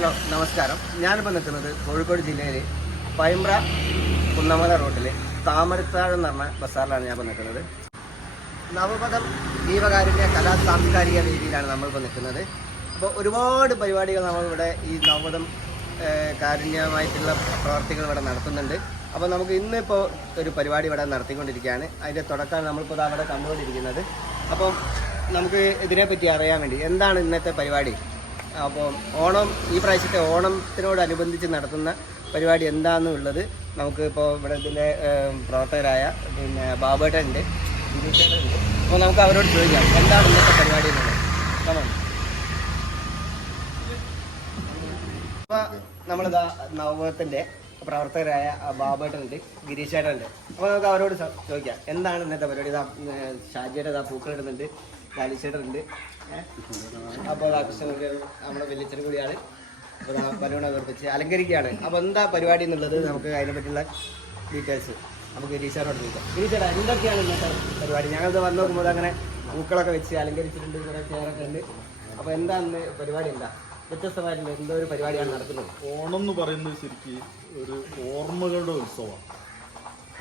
Hello നമസ്കാരം. ഞാനിപ്പോൾ നിൽക്കുന്നത് കോഴിക്കോട് ജില്ലയിലെ പൈമ്പ്ര കുന്നമല റോഡിലെ താമരത്താഴ് എന്ന് പറഞ്ഞ ബസാറിലാണ് ഞാൻ ഇപ്പോൾ നിൽക്കുന്നത്. നവപദം ജീവകാരുണ്യ കലാ സാംസ്കാരിക വേദിയിലാണ് നമ്മളിപ്പോൾ നിൽക്കുന്നത്. അപ്പോൾ ഒരുപാട് പരിപാടികൾ നമ്മളിവിടെ ഈ നവപദം ഏഹ്, കാരുണ്യമായിട്ടുള്ള പ്രവർത്തികൾ ഇവിടെ നടത്തുന്നുണ്ട്. അപ്പോൾ നമുക്ക് ഇന്നിപ്പോൾ ഒരു പരിപാടി ഇവിടെ നടത്തിക്കൊണ്ടിരിക്കുകയാണ്. അതിന്റെ തുടക്കമാണ് നമ്മളിപ്പോൾ അവിടെ കണ്ടുകൊണ്ടിരിക്കുന്നത്. അപ്പം നമുക്ക് ഇതിനെപ്പറ്റി അറിയാൻ വേണ്ടി എന്താണ് ഇന്നത്തെ പരിപാടി? അപ്പോൾ ഓണം ഈ പ്രാവശ്യത്തെ ഓണത്തിനോടനുബന്ധിച്ച് നടത്തുന്ന പരിപാടി എന്താണെന്നുള്ളത് നമുക്ക് ഇപ്പോൾ ഇവിടെ ഇതിന്റെ പ്രവർത്തകരായ പിന്നെ ബാബേട്ടനുണ്ട്. ഉണ്ട് അപ്പോൾ നമുക്ക് അവരോട് ചോദിക്കാം എന്താണ് ഇന്നത്തെ പരിപാടി എന്നുള്ളത്? അപ്പോൾ നമ്മളിതാ നവോത്തിന്റെ പ്രവർത്തകരായ ബാബേട്ടനുണ്ട് ഗിരീഷേട്ടനുണ്ട്. അപ്പോൾ നമുക്ക് അവരോട് ചോദിക്കാം എന്താണ് ഇന്നത്തെ പരിപാടി? ഇതാ ഷാജിയുടെ ഇതാ പൂക്കളിടുന്നുണ്ട് ലാലിച്ചേട്ടനുണ്ട്. അപ്പോൾ നമ്മുടെ വെല്ലിച്ചനും കൂടിയാണ്. അപ്പോൾ ബലൂണ കൊടുപ്പിച്ച് അലങ്കരിക്കുകയാണ്. അപ്പോൾ എന്താ പരിപാടി എന്നുള്ളത് നമുക്ക് അതിനെ പറ്റിയുള്ള ഡീറ്റെയിൽസ് നമുക്ക് ഗിരീഷേട്ടനോട് ചോദിക്കാം. ഗിരീഷേട്ടാ എന്തൊക്കെയാണ് ഇന്നത്തെ പരിപാടി? ഞങ്ങളിത് വന്ന് നോക്കുമ്പോൾ അങ്ങനെ പൂക്കളൊക്കെ വെച്ച് അലങ്കരിച്ചിട്ടുണ്ട് കുറേ ചെയറൊക്കെ ഉണ്ട്. അപ്പോൾ എന്താ ഇന്ന് പരിപാടി എന്താ? വ്യത്യസ്തമായിട്ടുള്ള എന്തോ ഒരു പരിപാടിയാണ് നടക്കുന്നത്? ഓണം എന്ന് പറയുന്നത് ശരിക്ക് ഒരു ഓർമ്മകളുടെ ഉത്സവമാണ്.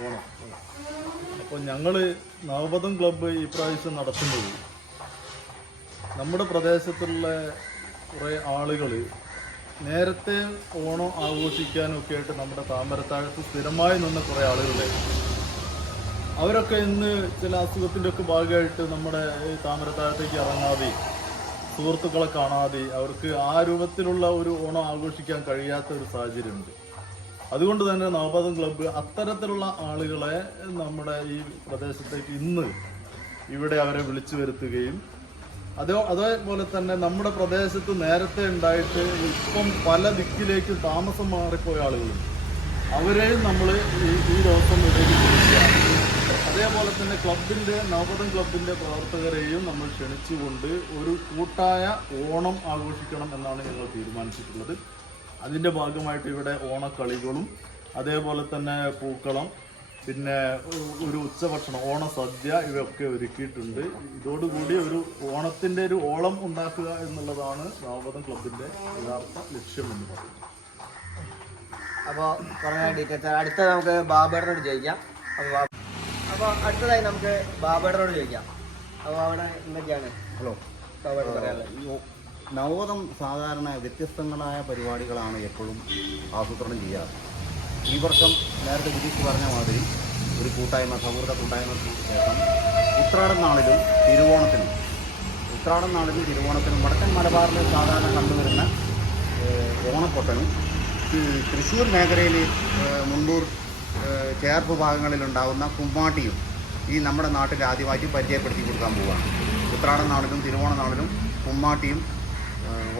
ഓണം. അപ്പോൾ ഞങ്ങൾ നവപദം ക്ലബ്ബ് ഈ പ്രാവശ്യം നടത്തുന്നത് നമ്മുടെ പ്രദേശത്തുള്ള കുറേ ആളുകൾ നേരത്തെ ഓണം ആഘോഷിക്കാനൊക്കെ ആയിട്ട് നമ്മുടെ താമരത്താഴത്ത് സ്ഥിരമായി നിന്ന കുറേ ആളുകളുണ്ടായിരുന്നു അവരൊക്കെ ഇന്ന് ചില അസുഖത്തിന്റെ ഒക്കെ ഭാഗമായിട്ട് നമ്മുടെ ഈ താമരത്താഴത്തേക്ക് ഇറങ്ങാതെ സുഹൃത്തുക്കളെ കാണാതെ അവർക്ക് ആ രൂപത്തിലുള്ള ഒരു ഓണം ആഘോഷിക്കാൻ കഴിയാത്ത ഒരു സാഹചര്യമുണ്ട്. അതുകൊണ്ട് തന്നെ നവപാതം ക്ലബ്ബ് അത്തരത്തിലുള്ള ആളുകളെ നമ്മുടെ ഈ പ്രദേശത്തേക്ക് ഇന്ന് ഇവിടെ അവരെ വിളിച്ചു വരുത്തുകയും അതേ അതേപോലെ തന്നെ നമ്മുടെ പ്രദേശത്ത് നേരത്തെ ഉണ്ടായിട്ട് ഇപ്പം പല ദിക്കിലേക്ക് താമസം മാറിപ്പോയ ആളുകളുണ്ട് അവരെയും നമ്മൾ ഈ ഈ ദിവസം ഇടയിൽ അതേപോലെ തന്നെ ക്ലബിന്റെ നവപതം ക്ലബിന്റെ പ്രവർത്തകരെയും നമ്മൾ ക്ഷണിച്ചുകൊണ്ട് ഒരു കൂട്ടായ ഓണം ആഘോഷിക്കണം എന്നാണ് ഞങ്ങൾ തീരുമാനിച്ചിട്ടുള്ളത്. അതിന്റെ ഭാഗമായിട്ട് ഇവിടെ ഓണക്കളികളും അതേപോലെ തന്നെ പൂക്കളം പിന്നെ ഒരു ഉച്ചഭക്ഷണം ഓണസദ്യ ഇവയൊക്കെ ഒരുക്കിയിട്ടുണ്ട്. ഇതോടുകൂടി ഒരു ഓണത്തിന്റെ ഒരു ഓളം ഉണ്ടാക്കുക എന്നുള്ളതാണ് നവപദം ക്ലബിന്റെ യഥാർത്ഥ ലക്ഷ്യം എന്ന് പറയുന്നത് അപ്പോൾ പറഞ്ഞ ഡീറ്റെയിൽസ് അടുത്ത നമുക്ക് ബാബേടനോട് ചോദിക്കാം. അപ്പോൾ അപ്പോൾ അടുത്തതായി നമുക്ക് ബാബേടനോട് ചോദിക്കാം. അപ്പോൾ അവിടെ എന്തൊക്കെയാണ്? ഹലോ. നവോദം സാധാരണ വ്യത്യസ്തങ്ങളായ പരിപാടികളാണ് എപ്പോഴും ആസൂത്രണം ചെയ്യാറ്. ഈ വർഷം നേരത്തെ ഗിരീഷ് പറഞ്ഞ മാതിരി ഒരു കൂട്ടായ്മ സൗഹൃദ കൂട്ടായ്മയ്ക്ക് ശേഷം ഉത്രാടം നാളിലും തിരുവോണത്തിനും ഉത്രാടം നാളിലും തിരുവോണത്തിനും വടക്കൻ മലബാറിൽ സാധാരണ കണ്ടുവരുന്ന ഓണക്കൊട്ടനും തൃശ്ശൂർ മേഖലയിൽ മുണ്ടൂർ ചേർപ്പ് ഭാഗങ്ങളിലുണ്ടാകുന്ന കുമ്മാട്ടിയും ഈ നമ്മുടെ നാട്ടിൽ ആദ്യമായിട്ട് പരിചയപ്പെടുത്തി കൊടുക്കാൻ പോവുകയാണ്. ഉത്രാടം നാളിലും തിരുവോണ നാളിലും കുമ്മാട്ടിയും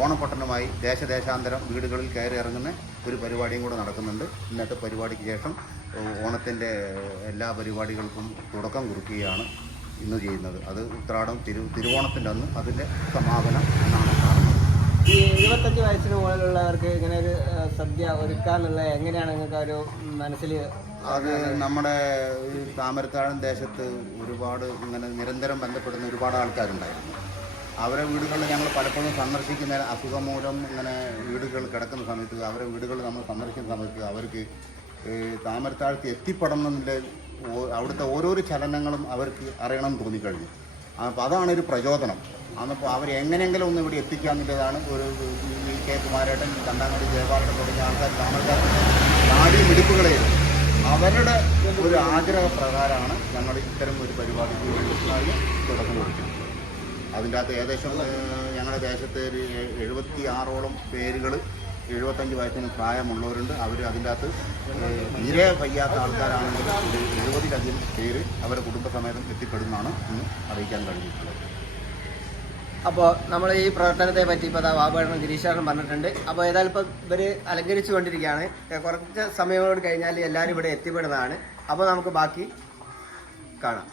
ഓണപ്പൊട്ടനുമായി ദേശദേശാന്തരം വീടുകളിൽ കയറി ഇറങ്ങുന്ന ഒരു പരിപാടിയും കൂടെ നടക്കുന്നുണ്ട്. ഇന്നത്തെ പരിപാടിക്ക് ശേഷം ഓണത്തിന്റെ എല്ലാ പരിപാടികൾക്കും തുടക്കം കുറിക്കുകയാണ് ഇന്ന് ചെയ്യുന്നത്. അത് ഉത്രാടം തിരു തിരുവോണത്തിന്റെ അന്ന് അതിന്റെ സമാപനം എന്നാണ് കാണുന്നത്. ഈ ഇരുപത്തഞ്ച് വയസ്സിന് മുകളിലുള്ളവർക്ക് ഇങ്ങനെ ഒരു സദ്യ ഒരുക്കാന്നുള്ള എങ്ങനെയാണ് നിങ്ങൾക്ക് ഒരു മനസ്സിൽ അത് നമ്മുടെ താമരത്താഴം ദേശത്ത് ഒരുപാട് ഇങ്ങനെ നിരന്തരം ബന്ധപ്പെടുന്ന ഒരുപാട് ആൾക്കാരുണ്ടായിരുന്നു. അവരെ വീടുകളിൽ ഞങ്ങൾ പലപ്പോഴും സന്ദർശിക്കുന്ന അസുഖം മൂലം ഇങ്ങനെ വീടുകൾ കിടക്കുന്ന സമയത്ത് അവരെ വീടുകൾ നമ്മൾ സന്ദർശിക്കുന്ന സമയത്ത് അവർക്ക് താമരത്താഴ്ത്തി എത്തിപ്പെടണമെന്നില്ല അവിടുത്തെ ഓരോരോ ചലനങ്ങളും അവർക്ക് അറിയണം തോന്നിക്കഴിഞ്ഞു. അപ്പോൾ അതാണ് ഒരു പ്രചോദനം. അന്നപ്പോൾ അവർ എങ്ങനെയെങ്കിലും ഒന്ന് ഇവിടെ എത്തിക്കാന്നുള്ളതാണ് ഒരു ഈ കെ കുമാരേട്ടൻ കണ്ടാങ്ങാടി ജയപാലൻ തുടങ്ങിയ ആൾക്കാർ താമരക്കാരുടെ നാടി മിടിപ്പുകളെ അവരുടെ ഒരു ആഗ്രഹപ്രകാരമാണ് ഞങ്ങൾ ഇത്തരം ഒരു പരിപാടിക്ക് വേണ്ടി തുടക്കം കൊടുക്കുന്നത് അതിന്റെ അകത്ത് ഏകദേശം ഞങ്ങളുടെ ദേശത്ത് ഒരു എഴുപത്തി ആറോളം പേരുകൾ എഴുപത്തഞ്ച് വയസ്സിന് പ്രായമുള്ളവരുണ്ട്. അവർ അതിന്റെ അകത്ത് തീരെ വയ്യാത്ത ആൾക്കാരാണെങ്കിൽ എഴുപതിലധികം പേര് അവരുടെ കുടുംബസമേതം എത്തിപ്പെടുന്നതാണ് ഇന്ന് അറിയിക്കാൻ കഴിഞ്ഞിട്ടുള്ളത്. അപ്പോൾ നമ്മൾ ഈ പ്രവർത്തനത്തെ പറ്റി ഇപ്പോൾ അതാ ബാബേട്ടനും ഗിരീഷാറും പറഞ്ഞിട്ടുണ്ട്. അപ്പോൾ ഏതായാലും ഇപ്പോൾ ഇവർ അലങ്കരിച്ചു കൊണ്ടിരിക്കുകയാണ്. കുറച്ച് സമയങ്ങളോട് കഴിഞ്ഞാൽ എല്ലാവരും ഇവിടെ എത്തിപ്പെടുന്നതാണ്. അപ്പോൾ നമുക്ക് ബാക്കി കാണാം.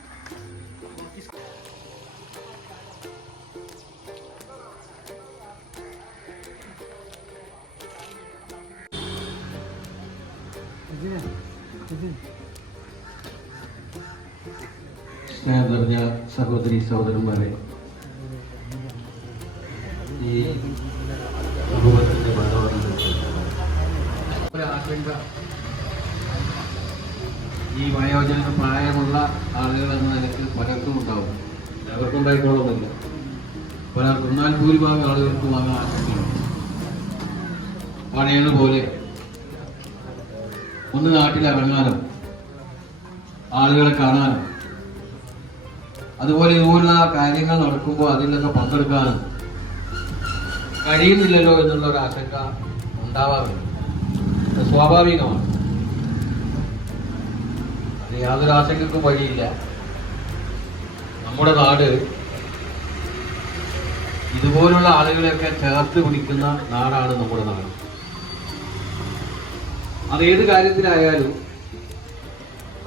സ്നേഹം സഹോദരി സഹോദരന്മാരെ ഈ അനുഭവത്തിന്റെ ഭാഗമാണ് ആശങ്ക ഈ വയോജന പ്രായമുള്ള ആളുകൾ എന്ന നിലയ്ക്ക് പലർക്കും ഉണ്ടാവും. എല്ലാവർക്കും ഉണ്ടായിക്കോളുന്നില്ല. പലർക്കും എന്നാൽ ഭൂരിഭാഗം ആളുകൾക്ക് വാങ്ങാൻ ആശങ്കയുണ്ട് പണയണ പോലെ ഒന്ന് നാട്ടിലിറങ്ങാനും ആളുകളെ കാണാനും. അതുപോലെ ഇതുപോലുള്ള കാര്യങ്ങൾ നടക്കുമ്പോൾ അതിലൊക്കെ പങ്കെടുക്കാനും. കഴിയുന്നില്ലല്ലോ എന്നുള്ള ഒരു ആശങ്ക ഉണ്ടാവാറുണ്ട്. സ്വാഭാവികമാണ്. അത് യാതൊരു ആശങ്കക്കും വഴിയില്ല. നമ്മുടെ നാട് ഇതുപോലുള്ള ആളുകളെയൊക്കെ ചേർത്ത് പിടിക്കുന്ന നാടാണ് നമ്മുടെ നാട്. അത് ഏത് കാര്യത്തിലായാലും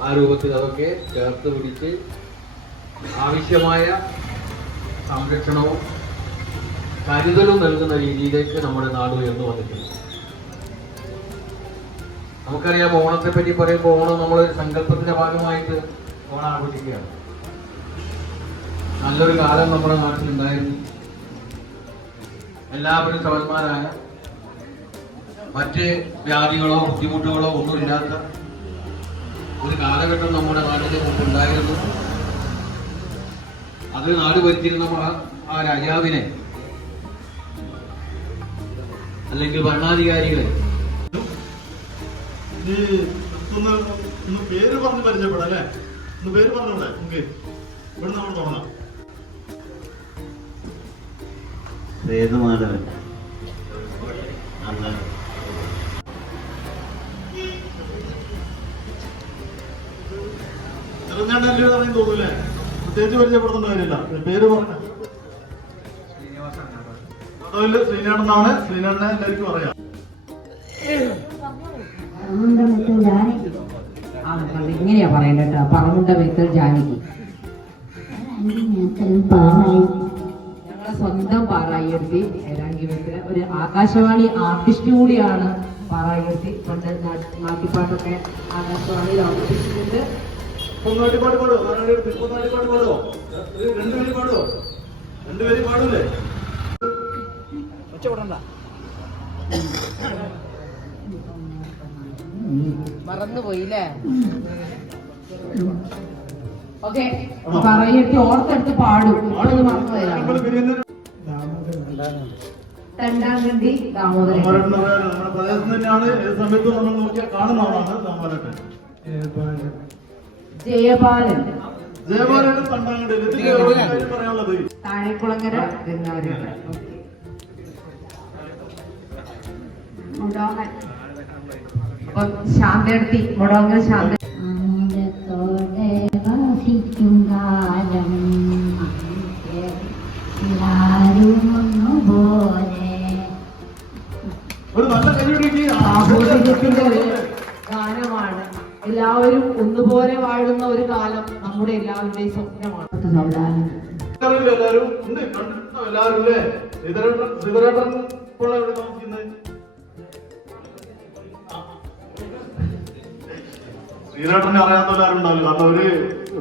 ആ രൂപത്തിൽ അതൊക്കെ ചേർത്ത് പിടിച്ച് ആവശ്യമായ സംരക്ഷണവും കരുതലും നൽകുന്ന രീതിയിലേക്ക് നമ്മുടെ നാട് ഉയർന്നു വന്നിട്ടുണ്ട്. നമുക്കറിയാം ഓണത്തെ പറ്റി പറയുമ്പോൾ ഓണം നമ്മൾ സങ്കല്പത്തിന്റെ ഭാഗമായിട്ട് ഓണം ആഘോഷിക്കുകയാണ്. നല്ലൊരു കാലം നമ്മുടെ നാട്ടിലുണ്ടായിരുന്നു. എല്ലാവരും സമന്മാരായ മറ്റ് വ്യാധികളോ ബുദ്ധിമുട്ടുകളോ ഒന്നുമില്ലാത്ത ഒരു കാലഘട്ടം നമ്മുടെ നാട്ടിൽ മുമ്പുണ്ടായിരുന്നു. അത് നാട് ഭരിച്ചിരുന്ന ആ- ആ രാജാവിനെ അല്ലെങ്കിൽ ഭരണാധികാരികളെ ഈ ഒന്ന് പേര് പറഞ്ഞ് പരിചയപ്പെടാം അല്ലേ? ഒന്ന് പേര് പറഞ്ഞൂടെ നമുക്ക് ഇവിടെ നമ്മൾ തുടങ്ങാം. അങ്ങനെ അറിയാൻ തോന്നൂലേ? പ്രത്യേകിച്ച് പരിചയപ്പെടുത്തേണ്ട പേര് പറഞ്ഞ. അതല്ല ശ്രീനാടെന്നാണ് ശ്രീനാടിനെ എല്ലാവർക്കും അറിയാം. ഇങ്ങനെയാ പറയണ്ട പറമുണ്ട വിത്തൽ ജാനകി. ഞങ്ങളെ സ്വന്തം പാറായിർത്തി ഏതാങ്കി മെത്തൽ ഒരു ആകാശവാണി ആർട്ടിസ്റ്റ് കൂടിയാണ് പാറായിർത്തി പണ്ട് നാട്ടിപ്പാട്ടൊക്കെ ആകാശവാണിയിൽ അവതരിപ്പിച്ചിട്ടുണ്ട്. ഒന്നാടി പാട് പാടുവോ നാലാടി എടുത്ത് ഒന്നാടി പാട് പാടുവോ രണ്ടുപേര് പാടുവോ പാടില്ലേ പാടൂലേ? മറന്നുപോയില്ലേ? ഓക്കെ. പറയെടുത്ത് ഓർത്തെടുത്ത് പാടും. ഇപ്പോഴത് മറന്നുപോയതാണ് നമ്മൾ ബിരിയാണി രണ്ടാം കണ്ടി ദാമോദരൻ. നമ്മുടെ പ്രദേശത്ത് തന്നെയാണ്. ഏത് സമയത്തും നമ്മൾ നോക്കിയാൽ കാണുന്ന ആളാണ് ജയപാലൻ. ഇതിൽ കാര്യം പറയാനുള്ളത്? താഴെക്കുളങ്ങര ഗംഗാധരൻ അപ്പം ശാന്തടുത്തി മുടവങ്ങൽ ശാന്ത ശ്രീധരേട്ടൻ ശ്രീധരേട്ടൻ ഇപ്പോൾ എവിടെ താമസിക്കുന്നത് ശ്രീധരേട്ടനെ അറിയാത്ത ആരുണ്ടാവില്ല കാരണം ഒരു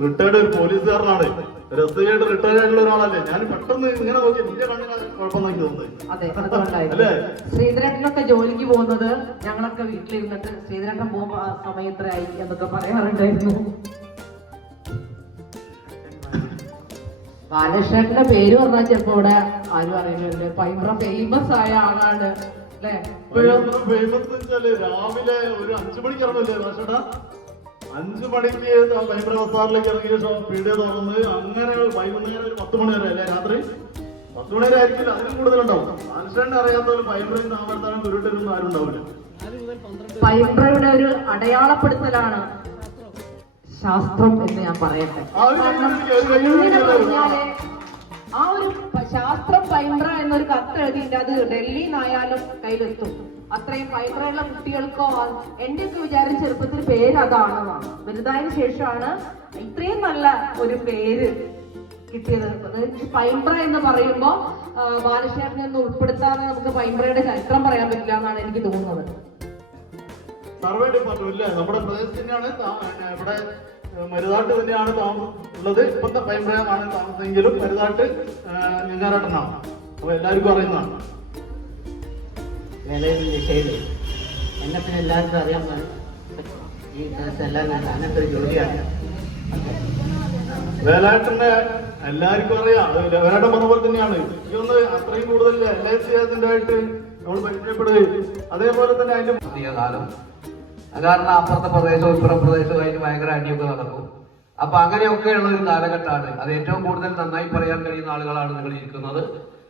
റിട്ടയർഡ് പോലീസുകാരനാണ്. രസമായിട്ട് എസ് ഐ ആയിട്ട് റിട്ടയർ ആയിട്ടുള്ള ഒരാളല്ലേ. ഞാൻ പെട്ടെന്ന് ഇങ്ങനെ നോക്കി നിന്റെ കണ്ണിനാണ് കുഴപ്പം നോക്കി തോന്നുന്നത് അല്ലേ? ശ്രീധരേട്ടനൊക്കെ ജോലിക്ക് പോകുന്നത് ഞങ്ങളൊക്കെ വീട്ടിലിരുന്നിട്ട് ശ്രീധരേട്ടൻ പോകുമ്പോ ആ സമയം എന്നൊക്കെ പറയാറുണ്ടായിരുന്നു. ബാലകൃഷ്ണന്റെ പേര് പറഞ്ഞാൽ ചിലപ്പോ ഇവിടെ ആരും പറയുന്നുണ്ട് ഭയങ്കര ഫേമസ് ആയ ആളാണ് അല്ലെ? ഫേമസ് വെച്ചാൽ രാവിലെ ഒരു അഞ്ചു മണിക്ക് ഇറങ്ങില്ലേ മാഷേട്ടാ? അഞ്ചു മണിക്ക് ഭൈബ്ര ബസാറിലേക്ക് ഇറങ്ങിയ ശേഷം പീഡിയ തുറന്ന് അങ്ങനെ വൈകുന്നേരം ഒരു പത്ത് മണി വരെ അല്ലേ രാത്രി? പത്ത് മണി വരെ ആയിരിക്കില്ല അതിലും കൂടുതലുണ്ടാവും. മനുഷ്യനെ അറിയാത്തവര് ഭൈബ്രയും താമരത്താനും ഉരുട്ടൊന്നും ആരും ഉണ്ടാവില്ല. ഭയങ്കരയുടെ ഒരു അടയാളപ്പെടുത്തലാണ്. ശാസ്ത്രം എന്ന് ഞാൻ പറയട്ടെ. ആ ഒരു കാരണം കൈ ഒരു കൈ അങ്ങനെ പറഞ്ഞാൽ ആ ഒരു ശാസ്ത്രം പൈമ്പ്ര എന്നൊരു കത്ത് എഴുതിയിട്ട് അത് ഡൽഹിയിൽ നിന്നായാലും കയ്യിലെത്തും. അത്രയും പൈമ്പ്രയുള്ള കുട്ടികൾക്കോ എന്റെ ഒക്കെ വിചാരം ചെറുപ്പത്തിൽ പേര് അതാണ് വലുതായതിനു ശേഷമാണ് ഇത്രയും നല്ല ഒരു പേര് കിട്ടിയത്. അത് പൈമ്പ്ര എന്ന് പറയുമ്പോ ആ, ബാലശേഖരനെ ഒന്ന് ഉൾപ്പെടുത്താതെ നമുക്ക് പൈമ്പ്രയുടെ ചരിത്രം പറയാൻ പറ്റില്ല എന്നാണ് എനിക്ക് തോന്നുന്നത്. സർവേ ഡിപ്പാർട്ട്മെന്റ് അല്ലേ നമ്മുടെ പ്രദേശത്ത് തന്നെയാണ് ഇവിടെ മരുതാട്ട് തന്നെയാണ് താമസം ഉള്ളത്. ഇപ്പത്തെ പൈമ്പ്രയമാണ് താമസമെങ്കിലും മരുതാട്ട് ഞങ്ങാരാട്ടനാണ് അപ്പൊ എല്ലാവർക്കും അറിയുന്നതാണ്. ദിശയിൽ എന്നെ പിന്നെ എല്ലാവർക്കും അറിയാൻ ഈ എല്ലാം അങ്ങനത്തെ ഒരു ജോലിയാണ്. വേലാട്ടന്റെ എല്ലാവർക്കും അറിയാം. വേലാട്ടം വേലാട്ടൻ പറഞ്ഞ പോലെ തന്നെയാണ്. ഈ ഒന്ന് അത്രയും കൂടുതൽ എൽ ഐ സി ആയിട്ട് നമ്മൾ പരിചയപ്പെടുകയും അതേപോലെ തന്നെ അതിന്റെ പുതിയ കാലം കാരണം അപ്പുറത്തെ പ്രദേശവും ഇപ്പുറം പ്രദേശവും അതിന് ഭയങ്കര അടിയൊക്കെ നടക്കും. അപ്പൊ അങ്ങനെയൊക്കെയുള്ള ഒരു കാലഘട്ടമാണ്. അത് ഏറ്റവും കൂടുതൽ നന്നായി പറയാൻ കഴിയുന്ന ആളുകളാണ് നിങ്ങൾ ഇരിക്കുന്നത്.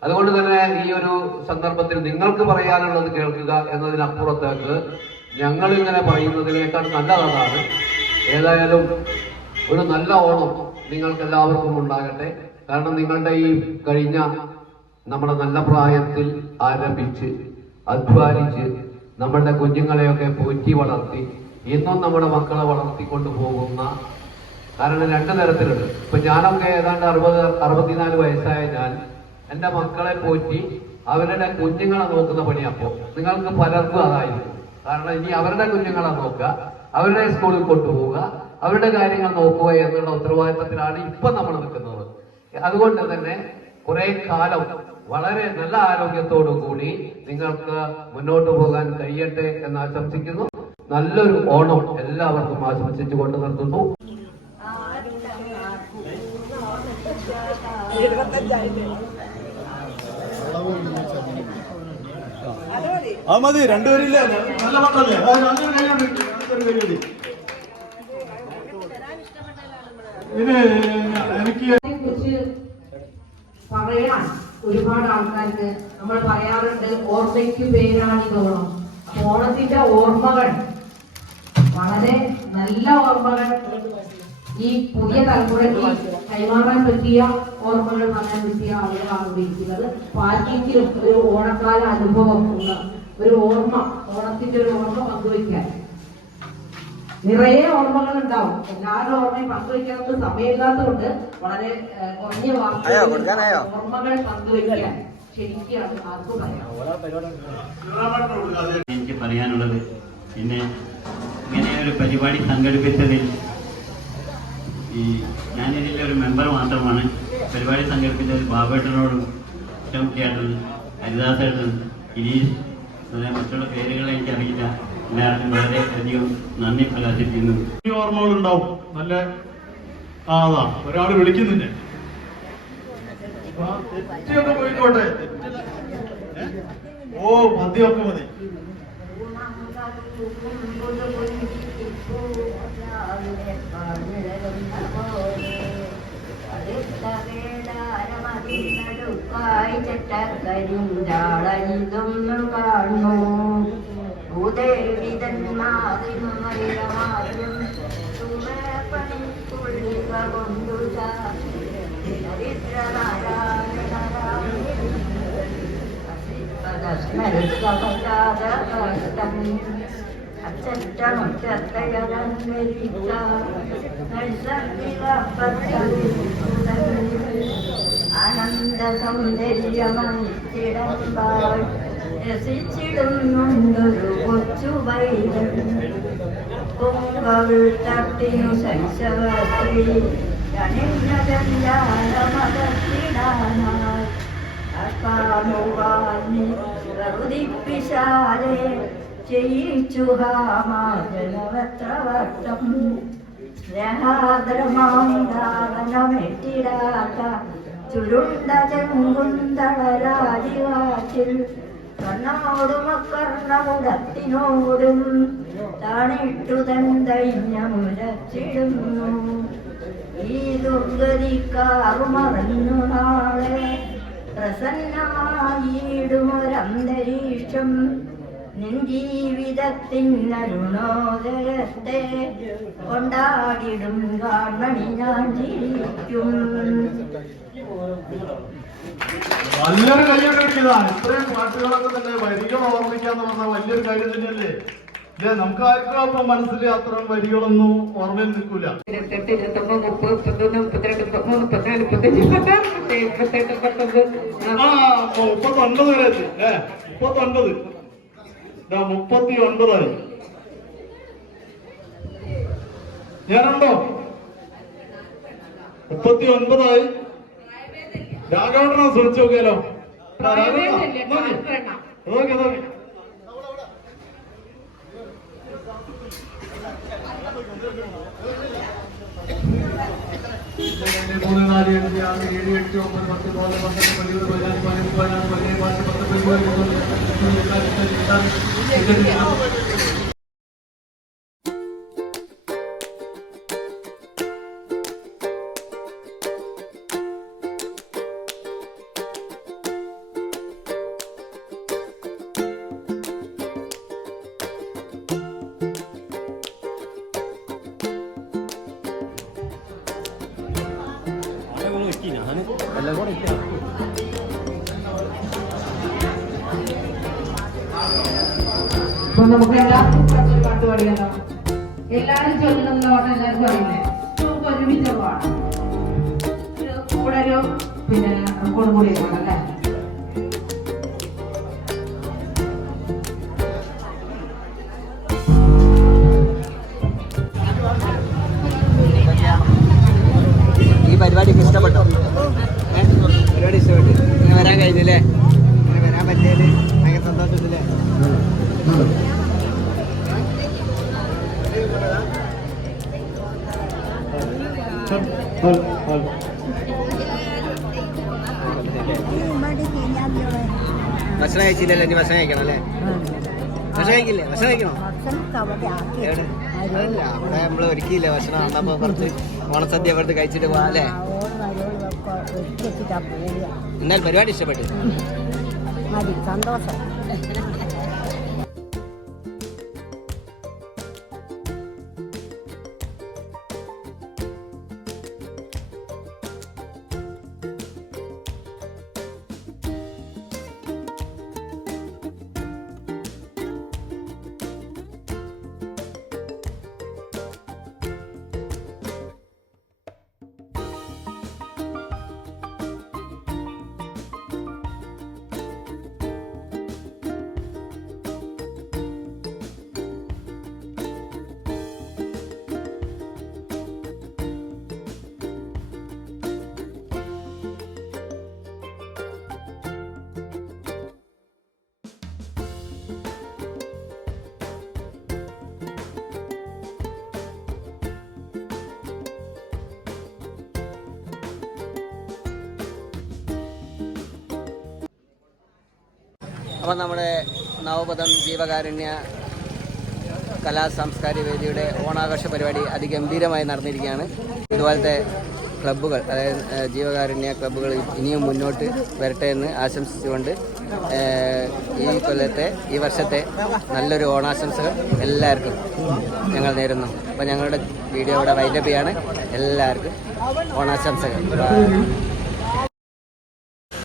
അതുകൊണ്ട് തന്നെ ഈ ഒരു സന്ദർഭത്തിൽ നിങ്ങൾക്ക് പറയാനുള്ളത് കേൾക്കുക എന്നതിനപ്പുറത്തേക്ക് ഞങ്ങൾ ഇങ്ങനെ പറയുന്നതിനേക്കാൾ നല്ലതാണ്. ഏതായാലും ഒരു നല്ല ഓണം നിങ്ങൾക്ക് എല്ലാവർക്കും ഉണ്ടാകട്ടെ. കാരണം നിങ്ങളുടെ ഈ കഴിഞ്ഞ നമ്മുടെ നല്ല പ്രായത്തിൽ ആരംഭിച്ച് അധ്വാനിച്ച് നമ്മളുടെ കുഞ്ഞുങ്ങളെയൊക്കെ പോറ്റി വളർത്തി ഇന്നും നമ്മുടെ മക്കളെ വളർത്തിക്കൊണ്ട് പോകുന്ന കാരണം രണ്ട് തരത്തിലുണ്ട്. ഇപ്പൊ ഞാനൊക്കെ ഏതാണ്ട് അറുപത് അറുപത്തിനാല് വയസ്സായ ഞാൻ എന്റെ മക്കളെ പോറ്റി അവരുടെ കുഞ്ഞുങ്ങളെ നോക്കുന്ന പണിയപ്പോ നിങ്ങൾക്ക് പലർക്കും അതായിരിക്കും. കാരണം ഇനി അവരുടെ കുഞ്ഞുങ്ങളെ നോക്കുക അവരുടെ സ്കൂളിൽ കൊണ്ടുപോവുക അവരുടെ കാര്യങ്ങൾ നോക്കുക എന്നുള്ള ഉത്തരവാദിത്തത്തിലാണ് ഇപ്പൊ നമ്മൾ നിൽക്കുന്നത്. അതുകൊണ്ട് തന്നെ കുറെ കാലം വളരെ നല്ല ആരോഗ്യത്തോടു കൂടി നിങ്ങൾക്ക് മുന്നോട്ട് പോകാൻ കഴിയട്ടെ എന്ന് ആശംസിക്കുന്നു. നല്ലൊരു ഓണം എല്ലാവർക്കും ആശംസിച്ചു കൊണ്ട് നിർത്തുന്നു. ആ മതി രണ്ടുപേരില്ലേ? നല്ല പാട്ടല്ലേ. ഇത് എനിക്ക് കുറിച്ച് പറയാൻ ഒരുപാട് ആൾക്കാർക്ക് നമ്മൾ പറയാറുണ്ട് ഓർമ്മയ്ക്ക് പേരാണ് ഈ ഓണം അപ്പൊ ഓണത്തിന്റെ ഓർമ്മകൾ. വളരെ നല്ല ഓർമ്മകൾ. ഈ പുതിയ തലമുറയ്ക്ക് കൈമാറാൻ പറ്റിയ ഓർമ്മകൾ പറയാൻ പറ്റിയ ആളുകളാണ് ഉപയോഗിക്കുന്നത് അപ്പൊ ഒരു ഓണക്കാല അനുഭവം ഒരു ഓർമ്മ ഓണത്തിന്റെ ഒരു ഓർമ്മ പങ്കുവയ്ക്കാൻ. നിറയെ ഓർമ്മകൾ ഉണ്ടാവും എല്ലാവരുടെ ഓർമ്മയും പങ്കുവയ്ക്കാത്ത സമയമില്ലാത്തതുകൊണ്ട് വളരെ കുറഞ്ഞ വാർത്തകൾ? ഓർമ്മകൾ പങ്കുവയ്ക്കാൻ എനിക്ക് പറയാനുള്ളത് പിന്നെ ഇങ്ങനെ ഒരു പരിപാടി സംഘടിപ്പിച്ചതിൽ ഈ ഞാനിതിലെ ഒരു മെമ്പർ മാത്രമാണ്. പരിപാടി സംഘടിപ്പിച്ചതിൽ ബാബേട്ടനോടും ചേട്ടൻ ഹരിദാസേട്ടൻ ഗിരീഷ് മറ്റുള്ള മറ്റുള്ള പേരുകൾ എനിക്കറിയില്ല. എല്ലാവർക്കും വളരെ അധികം നന്ദി പ്രകാശിപ്പിക്കുന്നു. ഈ ഓർമ്മകൾ ഉണ്ടാവും. നല്ല ആ അതാ ഒരാൾ വിളിക്കുന്നില്ല പോയിക്കോട്ടെ? ഓ മതിയൊക്കെ മതി. കരിഞ്ചാളയിതൊന്നു കാണു ഭൂദേവിതന്മാരും വൈരമാരും സുമേപ്പണിക്കുള്ളിവ കൊണ്ടു ആനന്ദ സൗന്ദര്യമണിച്ചിടമ്പാൾ രസിച്ചിടുന്നുണ്ടൊരു കൊച്ചു വൈദ്യം പൊങ്കവിൾ തട്ടിനു ശൈശവസ്ത്രീ. ജനിമതല്ലാലമതത്തിടാനായി അപ്പാമുവാനി പ്രവൃതിപ്പിശാലെ ചെയ്യിച്ചു ഹാമാജനവത്രവർത്തം സ്നേഹാദ്രമാണ്ടാവനമെട്ടിടാത്ത ചുരുണ്ട ചെങ്കുന്തളരാജിവാറ്റിൽ കണ്ണോടും അക്കർണമുടത്തിനോടും താണിട്ടു തന്തൈഞ്ഞമുരച്ചിടുന്നു ഈ ദുർഗതിക്കാറുമറിഞ്ഞു നാളെ പ്രസന്നമായിടുമൊരന്തരീക്ഷം. നിൻ ജീവിതത്തിനരുണോദയത്തെ കൊണ്ടാടിടും കാണണി ഞാൻ ചിരിക്കും നല്ലൊരു കയ്യൊക്കെ കിട്ടിയതാണ് ഇത്രയും പാട്ടുകളൊക്കെ തന്നെ വരികൾ ഓർമ്മിക്കാന്ന് പറഞ്ഞാൽ വലിയൊരു കാര്യം തന്നെയല്ലേ? ഇല്ലേ നമുക്ക് ആർക്കും അപ്പൊ മനസ്സിൽ അത്രയും വരികളൊന്നും ഓർമ്മയിൽ നിൽക്കൂല? ഇരുപത്തെട്ട് ഇരുപത്തൊമ്പത് മുപ്പത് മുപ്പത്തൊന്ന് മുപ്പത്തിരണ്ട് മുപ്പത്തിമൂന്ന് മുപ്പത്തിനാല് മുപ്പത്തഞ്ച് മുപ്പത്താറ് മുപ്പത്തേഴ് മുപ്പത്തെട്ട് മുപ്പത്തൊമ്പത്. ആ. അപ്പൊ മുപ്പത്തൊൻപത് വരെ എത്തി. ഏ മുപ്പത്തൊൻപത്. മുപ്പത്തി ഒൻപതായി ഞാനുണ്ടോ? മുപ്പത്തി ഒൻപതായി രാഘവണ്ണ ശ്രമിച്ചു നോക്കിയാലോ നോക്കി നോക്കി മൂന്ന് നാല് അഞ്ച് ആറ് ഏഴ് എട്ട് ഒമ്പത് പത്ത് നാല് പന്ത്രണ്ട് പതിമൂന്ന് പതിനാല് പതിനഞ്ച് പതിനാറ് പതിനേഴ് പത്ത് പത്ത് പതിമൂന്ന് കുറച്ച് എല്ലാരും ചൊല്ലുന്നോട്ട് എല്ലാരും അറിയില്ലേ നമുക്ക് ഒരുമിച്ച് പാടാം കൂടെ ഒരു പിന്നെ റെക്കോർഡ് കൂടി അല്ലേ? ഈ പരിപാടിക്ക് ഇഷ്ടപ്പെട്ടോ? പരിപാടി ഇഷ്ടപ്പെട്ടു. ഇങ്ങനെ വരാൻ കഴിഞ്ഞില്ലേ? ഇങ്ങനെ വരാൻ പറ്റിയത് ഭയങ്കര സന്തോഷത്തില്ലേ ഭക്ഷണം കഴിച്ചില്ലല്ലോ ഇനി ഭക്ഷണം കഴിക്കണം അല്ലേ ഭക്ഷണം കഴിക്കില്ലേ ഭക്ഷണം കഴിക്കണോ അതല്ല അവിടെ നമ്മൾ ഒരുക്കിയില്ല ഭക്ഷണം അന്നപ്പോ കുറച്ച് ഓണസദ്യ അവിടുത്തെ കഴിച്ചിട്ട് പോവാം അല്ലേ എന്നാൽ പരിപാടി ഇഷ്ടപ്പെട്ടു സന്തോഷം അപ്പം നമ്മുടെ നവപഥം ജീവകാരുണ്യ കലാ സാംസ്കാരിക വേദിയുടെ ഓണാഘോഷ പരിപാടി അതിഗംഭീരമായി നടന്നിരിക്കുകയാണ്. ഇതുപോലത്തെ ക്ലബ്ബുകൾ അതായത് ജീവകാരുണ്യ ക്ലബ്ബുകൾ ഇനിയും മുന്നോട്ട് വരട്ടെ എന്ന് ആശംസിച്ചുകൊണ്ട് ഈ കൊല്ലത്തെ ഈ വർഷത്തെ നല്ലൊരു ഓണാശംസകൾ എല്ലാവർക്കും ഞങ്ങൾ നേരുന്നു. അപ്പോൾ ഞങ്ങളുടെ വീഡിയോ ഇവിടെ വൈൻഡപ്പ് എല്ലാവർക്കും ഓണാശംസകൾ.